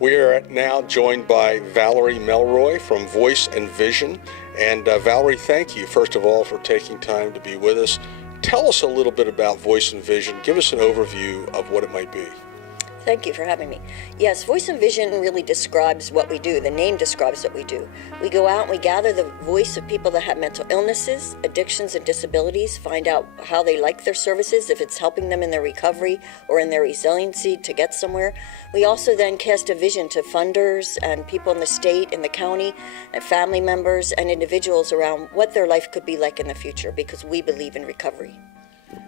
We are now joined by Valerie Melroy from Voice and Vision. And Valerie, thank you, first of all, for taking time to be with us. Tell us a little bit about Voice and Vision. Give us an overview of what it might be. Thank you for having me. Yes, Voice and Vision really describes what we do. The name describes what we do. We go out and we gather the voice of people that have mental illnesses, addictions, and disabilities, find out how they like their services, if it's helping them in their recovery or in their resiliency to get somewhere. We also then cast a vision to funders and people in the state, in the county, and family members and individuals around what their life could be like in the future, because we believe in recovery.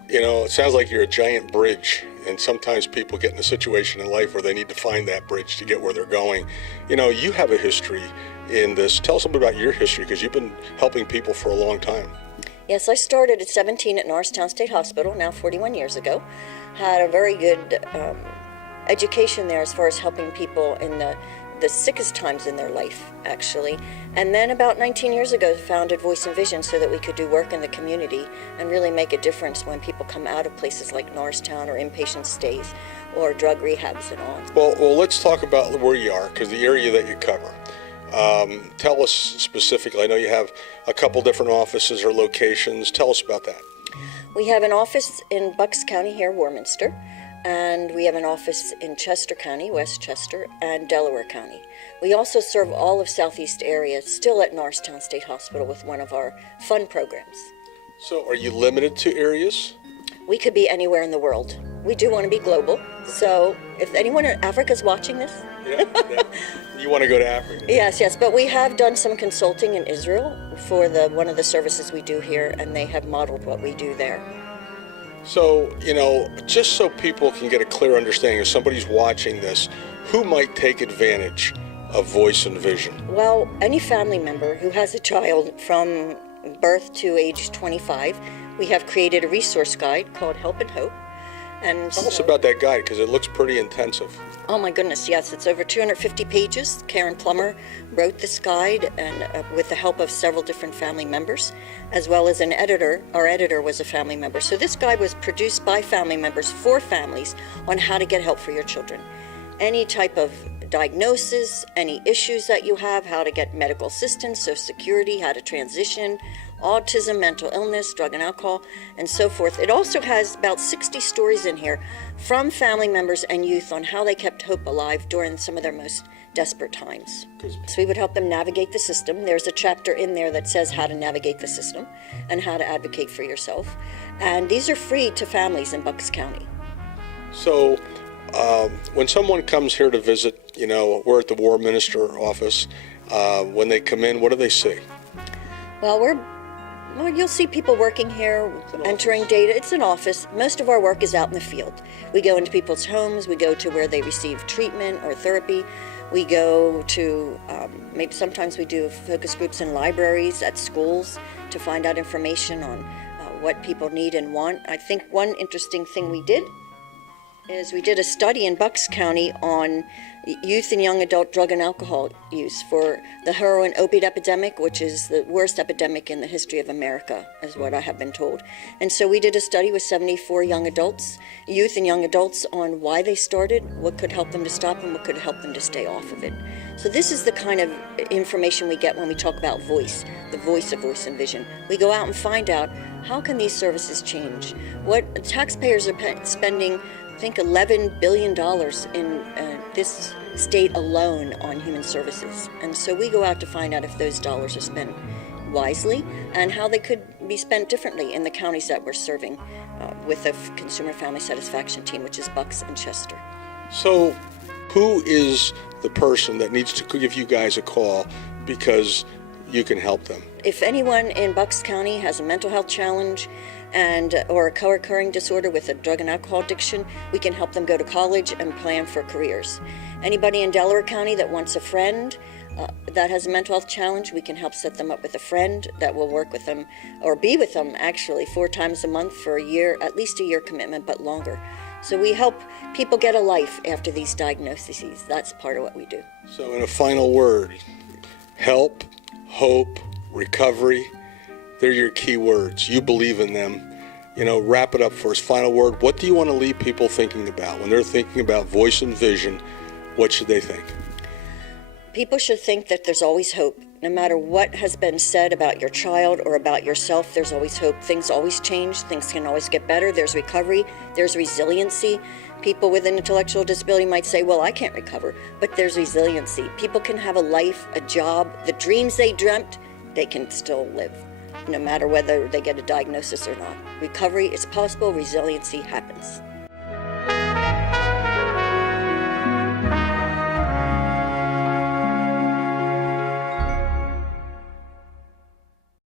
You know, it sounds like you're a giant bridge, and sometimes people get in a situation in life where they need to find that bridge to get where they're going. You know, you have a history in this. Tell us a bit about your history, because you've been helping people for a long time. Yes, I started at 17 at Norristown State Hospital, now 41 years ago. Had a very good education there as far as helping people in the sickest times in their life, actually. And then about 19 years ago, founded Voice and Vision so that we could do work in the community and really make a difference when people come out of places like Norristown or inpatient stays or drug rehabs and all. Well, let's talk about where you are, because the area that you cover. Tell us specifically. I know you have a couple different offices or locations. Tell us about that. We have an office in Bucks County here, Warminster. And we have an office in Chester County, Westchester, and Delaware County. We also serve all of Southeast area, still at Norristown State Hospital with one of our fun programs. So are you limited to areas? We could be anywhere in the world. We do want to be global. So if anyone in Africa is watching this. Yeah. You want to go to Africa? Yes, but we have done some consulting in Israel for one of the services we do here, and they have modeled what we do there. So, you know, just so people can get a clear understanding, if somebody's watching this, who might take advantage of Voice and Vision? Well, any family member who has a child from birth to age 25, we have created a resource guide called Help and Hope. And Tell us about that guide, because it looks pretty intensive. Oh my goodness, yes, it's over 250 pages. Karen Plummer wrote this guide, and with the help of several different family members, as well as an editor. Our editor was a family member. So this guide was produced by family members for families on how to get help for your children. Any type of diagnosis, any issues that you have, how to get medical assistance, Social Security, how to transition, autism, mental illness, drug and alcohol, and so forth. It also has about 60 stories in here from family members and youth on how they kept hope alive during some of their most desperate times. So we would help them navigate the system. There's a chapter in there that says how to navigate the system and how to advocate for yourself. And these are free to families in Bucks County. So when someone comes here to visit, you know, we're at the War Minister office. When they come in, what do they see? Well, you'll see people working here, entering data. It's an office. Most of our work is out in the field. We go into people's homes. We go to where they receive treatment or therapy. We go to, maybe sometimes we do focus groups in libraries, at schools, to find out information on what people need and want. I think one interesting thing we did is we did a study in Bucks County on youth and young adult drug and alcohol use for the heroin opiate epidemic, which is the worst epidemic in the history of America, is what I have been told. And so we did a study with 74 youth and young adults, on why they started, what could help them to stop, and what could help them to stay off of it. So this is the kind of information we get when we talk about voice, the voice of Voice and Vision. We go out and find out, how can these services change? What taxpayers are spending, I think, $11 billion in this state alone on human services. And so we go out to find out if those dollars are spent wisely and how they could be spent differently in the counties that we're serving with the Consumer Family Satisfaction Team, which is Bucks and Chester. So who is the person that needs to give you guys a call because you can help them? If anyone in Bucks County has a mental health challenge or a co-occurring disorder with a drug and alcohol addiction, we can help them go to college and plan for careers. Anybody in Delaware County that wants a friend that has a mental health challenge, we can help set them up with a friend that will work with them, or be with them actually 4 times a month for a year, at least a year commitment, but longer. So we help people get a life after these diagnoses. That's part of what we do. So in a final word, help, hope, recovery, they're your key words. You believe in them. You know, wrap it up for us. Final word, what do you want to leave people thinking about when they're thinking about Voice and Vision? What should they think? People should think that there's always hope. No matter what has been said about your child or about yourself, there's always hope. Things always change. Things can always get better. There's recovery. There's resiliency. People with an intellectual disability might say, well, I can't recover, but there's resiliency. People can have a life, a job, the dreams they dreamt, they can still live, no matter whether they get a diagnosis or not. Recovery is possible. Resiliency happens.